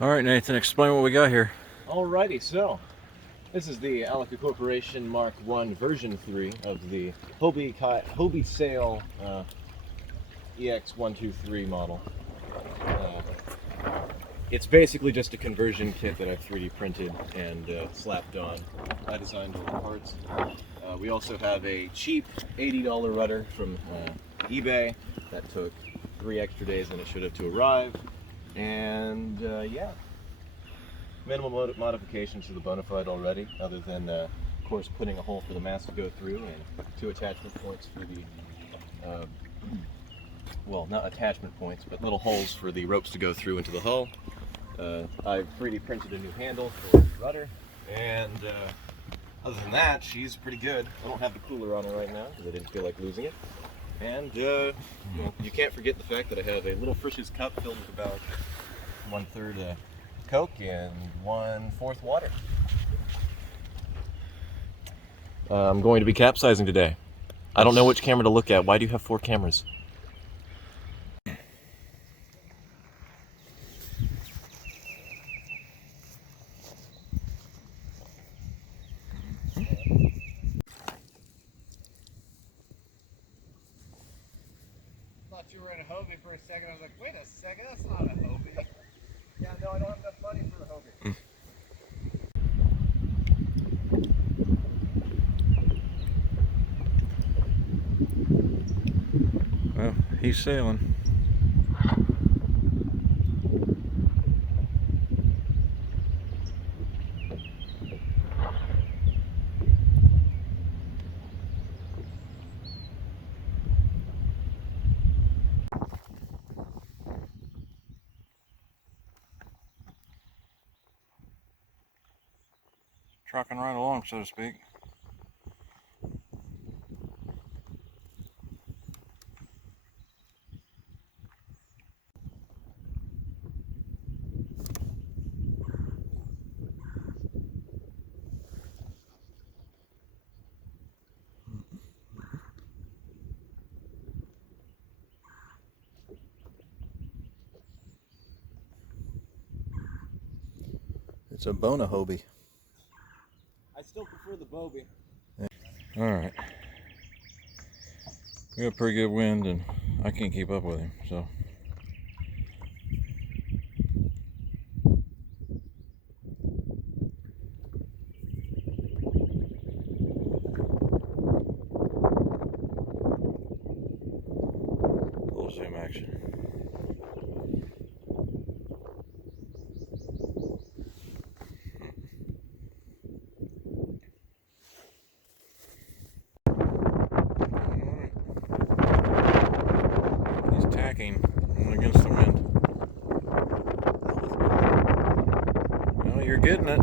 All right, Nathan, explain what we got here. Alrighty, so this is the Alica Corporation Mark I version 3 of the Hobie Sail EX123 model. It's basically just a conversion kit that I've 3D printed and slapped on. I designed all the parts. We also have a cheap $80 rudder from eBay that took 3 extra days than it should have to arrive. And yeah, minimal modifications to the Bonafide already, other than of course putting a hole for the mast to go through and 2 attachment points for the well, not attachment points, but little holes for the ropes to go through into the hull. I've 3D printed a new handle for the rudder, and other than that, she's pretty good. I don't have the cooler on her right now because I didn't feel like losing it. And you know, you can't forget the fact that I have a little Frisch's cup filled with about 1/3 Coke and 1/4 water. I'm going to be capsizing today. I don't know which camera to look at. Why do you have 4 cameras? Thought you were in a Hobie for a second. I was like, wait a second, that's not a Hobie. Yeah, no, I don't have enough money for a Hobie. Well, he's sailing. Trucking right along, so to speak. It's a Bonafide. I still prefer the Hobie. All right. We got pretty good wind, and I can't keep up with him, so. Full zoom action. He's tacking against the wind. Well, you're getting it.